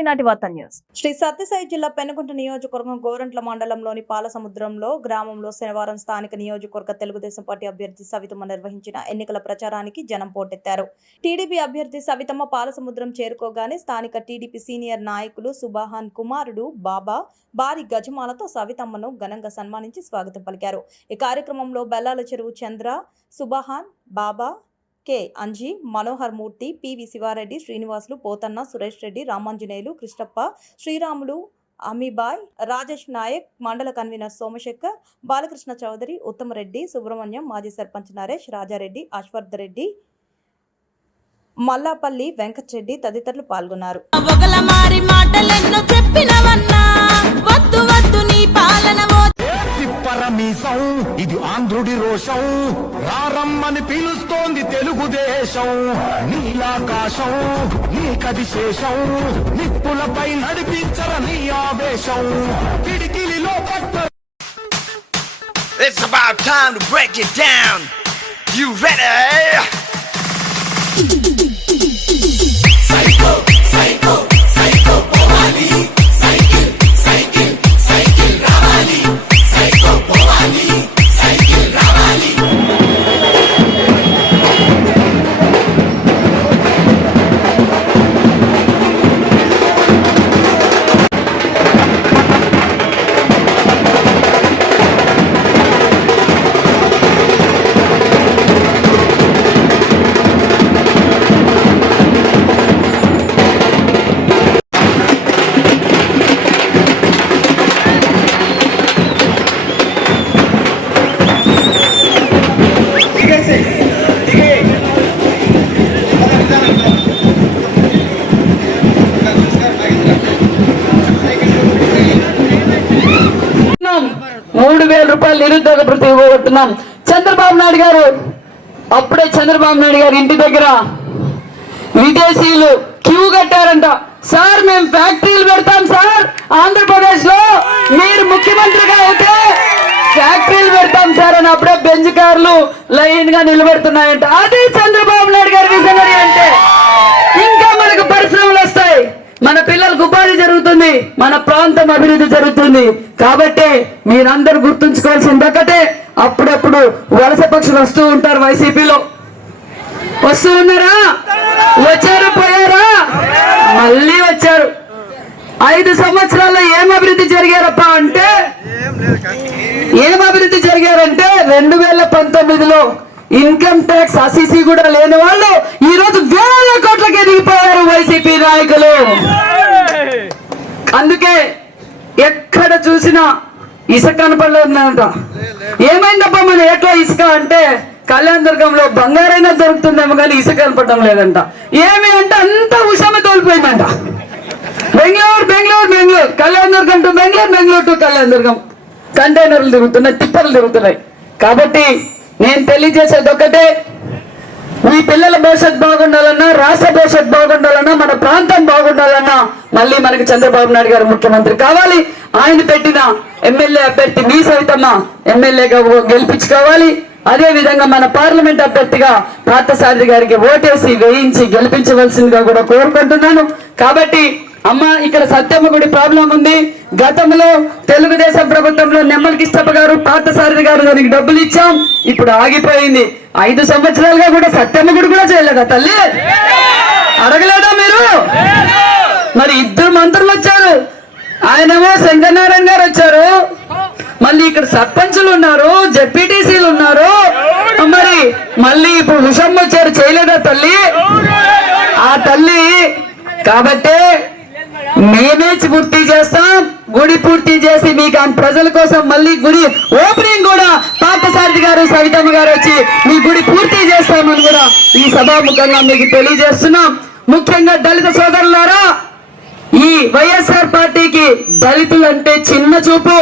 ఈనాటి వార్తా న్యూస్. శ్రీ సత్యసాయి జిల్లా పెనుగొండ నియోజకవర్గం గోరంట్ల మండలంలోని పాలసముద్రంలో గ్రామంలో శనివారం స్థానిక నియోజకవర్గ తెలుగుదేశం పార్టీ అభ్యర్థి సవితమ్మ నిర్వహించిన ఎన్నికల ప్రచారానికి జనం పోటెత్తారు. టీడీపీ అభ్యర్థి సవితమ్మ పాలసముద్రం చేరుకోగానే స్థానిక టీడీపీ సీనియర్ నాయకులు సుబాహాన్ కుమారుడు బాబా భారీ గజమాలతో సవితమ్మను ఘనంగా సన్మానించి స్వాగతం పలికారు. ఈ కార్యక్రమంలో బెల్లాల చెరువు చంద్ర, సుబాహాన్, బాబా, కె అంజీ, మనోహర్ మూర్తి, పివి శివారెడ్డి, శ్రీనివాసులు, పోతన్న, సురేష్ రెడ్డి, రామాంజనేయులు, కృష్ణప్ప, శ్రీరాములు, అమీబాయ్, రాజేష్ నాయక్, మండల కన్వీనర్ సోమశేఖర్, బాలకృష్ణ చౌదరి, ఉత్తమరెడ్డి, సుబ్రహ్మణ్యం, మాజీ సర్పంచ్ నరేష్, రాజారెడ్డి, అశ్వర్ధ రెడ్డి, మల్లాపల్లి వెంకటరెడ్డి తదితరులు పాల్గొన్నారు. ఇది ఆంధ్రుడి రోషం, రారమ్మని పిలుస్తోంది తెలుగుదేశం. నీలాకాశం నీకది శేషం, నిప్పులపై నడిపించర నీ ఆవేశం. కిడికిలిలో పట్ట. It's about time to break it down. You ready? Psycho, psycho, psycho, Bhavani. Cycle, cycle, cycle, Ravali. Psycho, Bhavani. Cycle, Ravali. ₹3,000 నిరుద్యోగ భృతి ఇవ్వబోతున్నాం. చంద్రబాబు నాయుడు గారు అప్పుడే ఇంటి దగ్గర విదేశీయులు క్యూ కట్టారంట. సార్ మేము ఫ్యాక్టరీలు పెడతాం సార్, ఆంధ్రప్రదేశ్ లో మీరు ముఖ్యమంత్రిగా అయితే ఫ్యాక్టరీలు పెడతాం సార్ అని అప్పుడే బెంచ్ కార్లు లైన్ గా నిలబెడుతున్నాయంట. అది చంద్రబాబు నాయుడు గారి విజనరీ అంటే. ఇంకా మనకు పరిశ్రమలు వస్తాయి, మన పిల్లలకు ఉపాధి జరుగుతుంది, మన ప్రాంతం అభివృద్ధి జరుగుతుంది. కాబట్టి మీరందరూ గుర్తుంచుకోవాల్సింది ఒకటే, అప్పుడప్పుడు వలస పక్షులు వస్తూ ఉంటారు. వైసీపీలో వస్తూ ఉన్నారా? వచ్చారు, పోయారా? మళ్ళీ వచ్చారు. 5 సంవత్సరాల్లో ఏం అభివృద్ధి జరిగారప్ప అంటే 2019లో ఇన్కమ్ ట్యాక్స్ అసిసి కూడా లేని వాళ్ళు ఈ రోజు వేల కోట్లకి ఎదిగిపోయారు వైసీపీ నాయకులు. అందుకే ఎక్కడ చూసినా ఇసుక కనపడలేదంట. ఏమైందబ్బా మన ఎట్లా ఇసుక అంటే కళ్యాణదుర్గంలో బంగారైనా దొరుకుతుందేమో కానీ ఇసుక కనపడడం లేదంట. ఏమి అంటే అంతా ఉషమ తోలిపోయిందంట. బెంగళూరు బెంగళూరు బెంగళూరు, కళ్యాణదుర్గం టు బెంగళూరు, బెంగళూరు టు కళ్యాణదుర్గం కంటైనర్లు తిరుగుతున్నాయి, తిప్పలు తిరుగుతున్నాయి. కాబట్టి నేను తెలియజేసేది ఒకటే, మీ పిల్లల భవిష్యత్తు బాగుండాలన్నా, రాష్ట్ర భవిష్యత్తు బాగుండాలన్నా, మన ప్రాంతం బాగుండాలన్నా మళ్ళీ మనకి చంద్రబాబు నాయుడు గారు ముఖ్యమంత్రి కావాలి. ఆయన పెట్టిన ఎమ్మెల్యే అభ్యర్థి మీ సవితమ్మ ఎమ్మెల్యేగా గెలిపించుకోవాలి. అదే విధంగా మన పార్లమెంట్ అభ్యర్థిగా పార్థసారథి గారికి ఓటేసి వేయించి గెలిపించవలసిందిగా కూడా కోరుకుంటున్నాను. కాబట్టి అమ్మ, ఇక్కడ సత్యమ్మ గుడి ప్రాబ్లం ఉంది. గతంలో తెలుగుదేశం ప్రభుత్వంలో నెమ్మల కిష్టప్ప గారు, పార్థసారథి గారు దానికి డబ్బులు ఇచ్చాం, ఇప్పుడు ఆగిపోయింది. 5 సంవత్సరాలుగా కూడా సత్యమ్మ గుడి కూడా చేయలేదా తల్లి? అడగలేదా మీరు? మరి 2 మంత్రులు వచ్చారు, ఆయనేమో శంకరనారాయణ గారు వచ్చారు, మళ్ళీ ఇక్కడ సర్పంచులు ఉన్నారు, జెడ్పీటీసీలు ఉన్నారు, మరి మళ్ళీ ఇప్పుడు హుషమ్మ వచ్చారు, చేయలేదా తల్లి? ఆ తల్లి కాబట్టి మేమే పూర్తి చేస్తాం. గుడి పూర్తి చేసి మీకు ప్రజల కోసం మళ్ళీ గుడి ఓపెనింగ్ కూడా పార్థసారథి గారు, సవితమ్మ గారు వచ్చి మీ గుడి పూర్తి చేస్తామని కూడా ఈ సభాముఖంగా మీకు తెలియజేస్తున్నాం. ముఖ్యంగా దళిత సోదరులారా, ఈ వైఎస్ఆర్ పార్టీకి దళితులు అంటే చిన్న చూపు.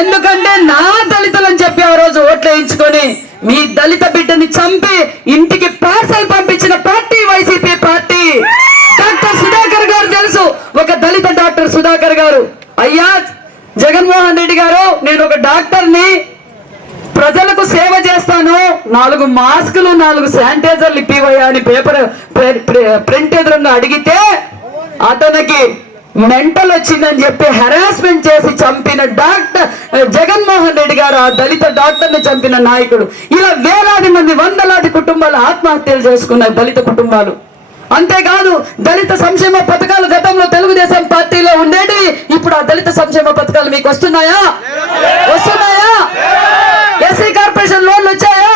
ఎందుకంటే నా దళితులని చెప్పి ఆ రోజు ఓట్లు వేయించుకొని మీ దళిత బిడ్డని చంపి ఇంటికి పార్సల్ పంపించిన party YCP party. Doctor Sudhakar గారు తెలుసు, ఒక దళిత డాక్టర్ సుధాకర్ గారు. అయ్యా జగన్మోహన్ రెడ్డి గారు, నేను ఒక డాక్టర్ని, ప్రజలకు సేవ చేస్తాను, 4 మాస్కులు 4 శానిటైజర్లు ఇప్పివయ్యా అని పేపర్ ప్రింట్ ఎదురుగా అడిగితే అతనికి మెంటల్ వచ్చిందని చెప్పి హెరాస్మెంట్ చేసి చంపిన డాక్టర్ జగన్మోహన్ రెడ్డి గారు, ఆ దళిత డాక్టర్ని చంపిన నాయకుడు. ఇలా వేలాది మంది, వందలాది కుటుంబాలు ఆత్మహత్యలు చేసుకున్న దళిత కుటుంబాలు. అంతేకాదు దళిత సంక్షేమ పథకాలు గతంలో తెలుగుదేశం పార్టీలో ఉండేవి. ఇప్పుడు ఆ దళిత సంక్షేమ పథకాలు మీకు వస్తున్నాయా? ఎస్సీ కార్పొరేషన్ లోన్లు వచ్చాయా?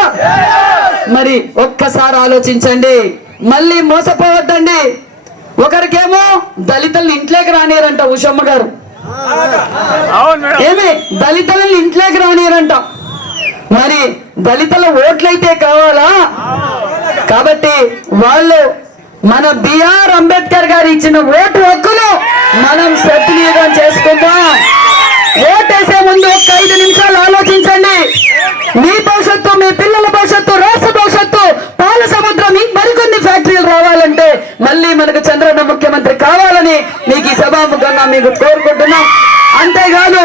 మరి ఒక్కసారి ఆలోచించండి, మళ్ళీ మోసపోవద్దండి. ఒకరికేమో దళితుల్ని ఇంట్లోకి రానియరంట ఉషమ్మ గారు, ఏమి దళితులని ఇంట్లోకి రానియరంట. మరి దళితుల ఓట్లయితే కావాలా? కాబట్టి వాళ్ళు మన బిఆర్ అంబేద్కర్ గారు ఇచ్చిన ఓటు హక్కును మనం సద్వినియోగం చేసుకుందాం. ఓటేసే ముందు ఒక 5 నిమిషాలు ఆలోచించండి. మీ భవిష్యత్తు, మీ పిల్లల భవిష్యత్తు, రాష్ట్ర భవిష్యత్తు, పాల సముద్రం, మరికొన్ని ఫ్యాక్టరీలు రావాలంటే మళ్ళీ మనకు చంద్రన్న ముఖ్యమంత్రి కావాలని మీకు ఈ సభాముఖంగా మీకు కోరుకుంటున్నాం. అంతేకాదు